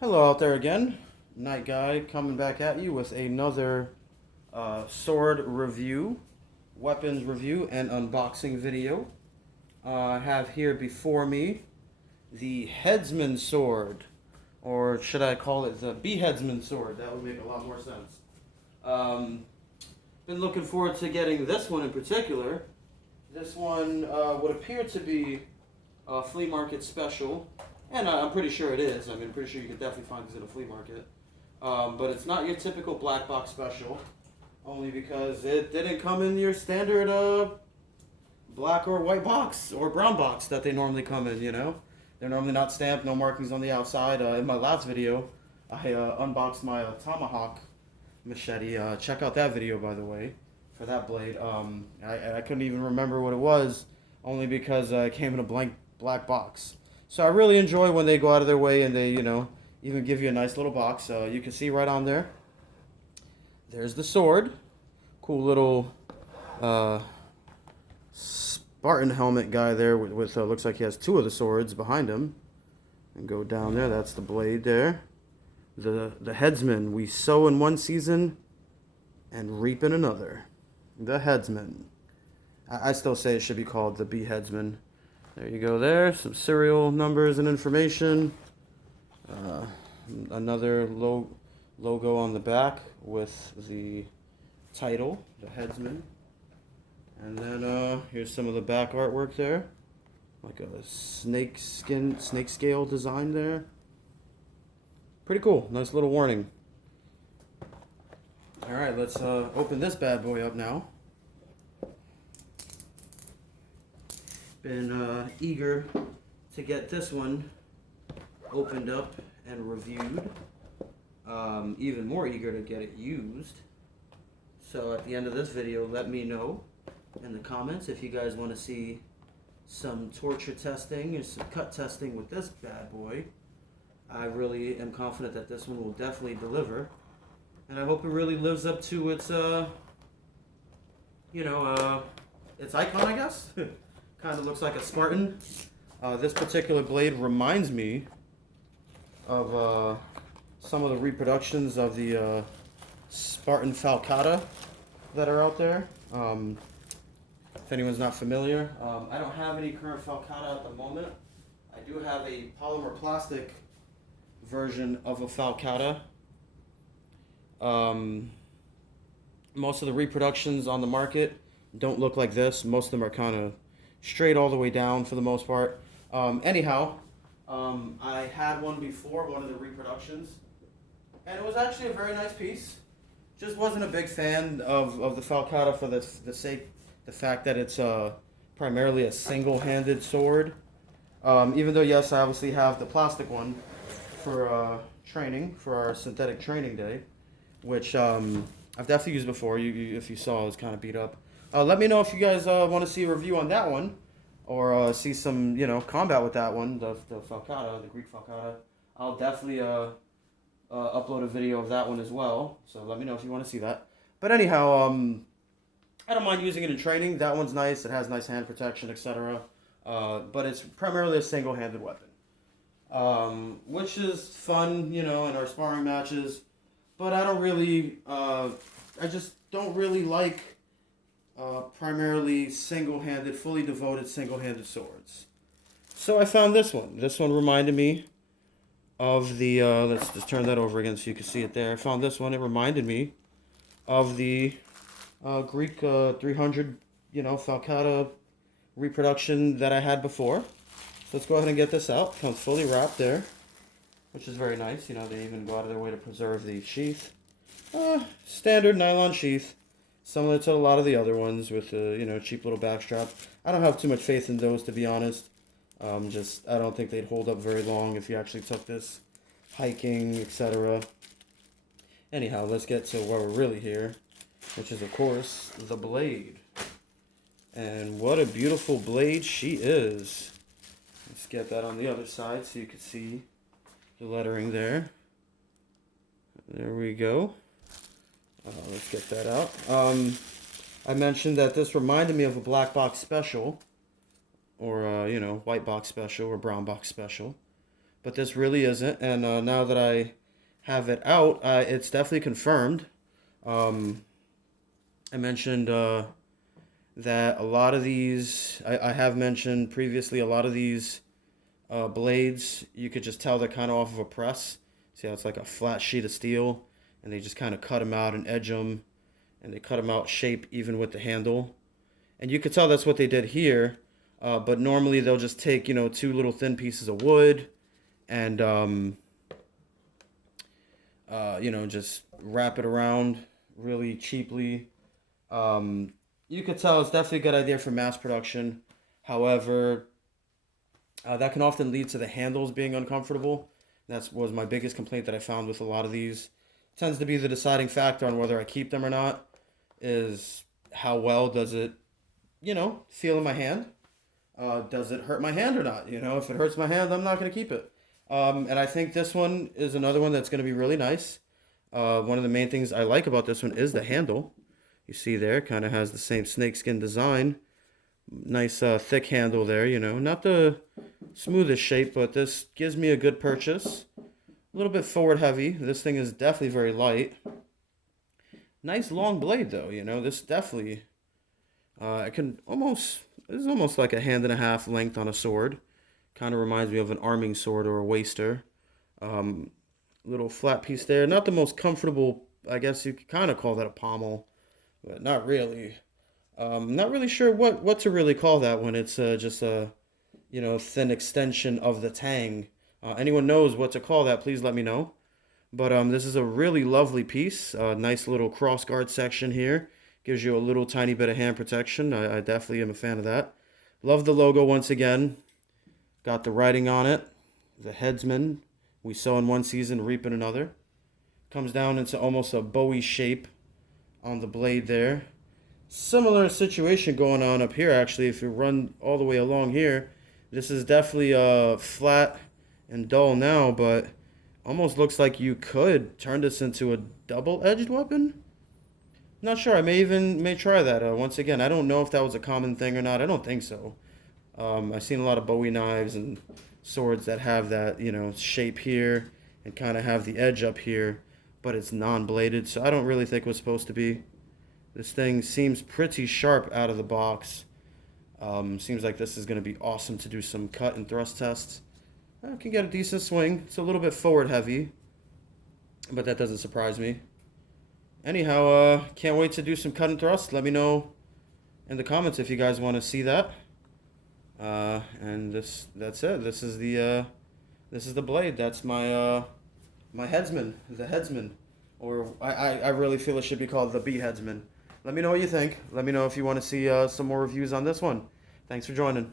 Hello out there again. Night Guy coming back at you with another sword review, weapons review, and unboxing video. I have here before me the headsman sword, or should I call it the headsman sword? That would make a lot more sense. Um, Been looking forward to getting this one in particular. This one would appear to be a flea market special. And I'm pretty sure it is. I mean, I'm pretty sure you could definitely find this at a flea market. But it's not your typical black box special, only because it didn't come in your standard black or white box or brown box that they normally come in, you know? They're normally not stamped, no markings on the outside. In my last video, I unboxed my Tomahawk machete. Check out that video, by the way, for that blade. I couldn't even remember what it was, only because it came in a blank black box. So I really enjoy when they go out of their way and they, even give you a nice little box. You can see right on there. There's the sword. Cool little Spartan helmet guy there with looks like he has two of the swords behind him. And go down there. That's the blade there. The headsman. We sow in one season and reap in another. The headsman. I still say it should be called the headsman. There you go there, some serial numbers and information. Another logo on the back with the title, the headsman. And then here's some of the back artwork there. Like a snake scale design there. Pretty cool, nice little warning. Alright, let's open this bad boy up now. Been eager to get this one opened up and reviewed. Even more eager to get it used. So at the end of this video, let me know in the comments if you guys want to see some torture testing or some cut testing with this bad boy. I really am confident that this one will definitely deliver. And I hope it really lives up to its, its icon, I guess. Kind of looks like a Spartan. This particular blade reminds me of some of the reproductions of the Spartan Falcata that are out there. If anyone's not familiar, I don't have any current Falcata at the moment. I do have a polymer plastic version of a Falcata. Most of the reproductions on the market don't look like this. Most of them are kind of straight all the way down for the most part. I had one before, one of the reproductions, and it was actually a very nice piece. Just wasn't a big fan of the Falcata for the fact that it's primarily a single-handed sword. Even though, yes, I obviously have the plastic one for training, for our synthetic training day, which I've definitely used before. If you saw, it was kind of beat up. Let me know if you guys want to see a review on that one, or see some, combat with that one, the Falcata, the Greek Falcata. I'll definitely upload a video of that one as well, so let me know if you want to see that. But anyhow, I don't mind using it in training. That one's nice. It has nice hand protection, etc. But it's primarily a single-handed weapon, which is fun, in our sparring matches. But I don't really, I just don't really like primarily single-handed, fully devoted single-handed swords. So I found this one. This one reminded me of the, let's just turn that over again so you can see it there. I found this one. It reminded me of the Greek 300, Falcata reproduction that I had before. So let's go ahead and get this out. Comes fully wrapped there, which is very nice. They even go out of their way to preserve the sheath. Standard nylon sheath. Similar to a lot of the other ones with a, cheap little backstrap. I don't have too much faith in those, to be honest. I don't think they'd hold up very long if you actually took this hiking, etc. Anyhow, let's get to where we're really here, which is, of course, the blade. And what a beautiful blade she is. Let's get that on the other side so you can see the lettering there. There we go. Let's get that out. I mentioned that this reminded me of a black box special, or white box special or brown box special. but this really isn't. And now that I have it out, it's definitely confirmed. Um, I mentioned that a lot of these, I have mentioned previously, a lot of these blades, you could just tell they're kind of off of a press. See how it's like a flat sheet of steel, and they just kind of cut them out and edge them, and they cut them out shape even with the handle. And you could tell that's what they did here, but normally they'll just take, two little thin pieces of wood and, just wrap it around really cheaply. You could tell it's definitely a good idea for mass production. However, that can often lead to the handles being uncomfortable. That was my biggest complaint that I found with a lot of these. It tends to be the deciding factor on whether I keep them or not is how well does it, feel in my hand. Does it hurt my hand or not? If it hurts my hand, I'm not going to keep it. And I think this one is another one that's going to be really nice. One of the main things I like about this one is the handle. You see there, kind of has the same snakeskin design. Nice thick handle there, not the smoothest shape, but this gives me a good purchase. A little bit forward heavy. This thing is definitely very light. Nice long blade though, this definitely, this is almost like a hand and a half length on a sword. Kind of reminds me of an arming sword or a waster. Little flat piece there. Not the most comfortable, I guess you could kind of call that a pommel, but not really. Not really sure what to really call that when it's just a, thin extension of the tang. Anyone knows what to call that, please let me know. But this is a really lovely piece. Nice little cross guard section here. Gives you a little tiny bit of hand protection. I definitely am a fan of that. Love the logo once again. Got the writing on it. The headsman. We sow in one season, reap in another. Comes down into almost a Bowie shape on the blade there. Similar situation going on up here actually. If you run all the way along here, this is definitely flat and dull now, but almost looks like you could turn this into a double-edged weapon. Not sure. I may try that. Once again, I don't know if that was a common thing or not. I don't think so. I've seen a lot of Bowie knives and swords that have that, shape here and kind of have the edge up here, but it's non-bladed, so I don't really think it was supposed to be. This thing seems pretty sharp out of the box. Seems like this is going to be awesome to do some cut and thrust tests. I can get a decent swing. It's a little bit forward heavy, but that doesn't surprise me. Anyhow, can't wait to do some cut and thrust. Let me know in the comments if you guys want to see that. And that's it. This is the blade. That's my my headsman, the headsman, or I really feel it should be called the headsman. Let me know what you think. Let me know if you want to see some more reviews on this one. Thanks for joining.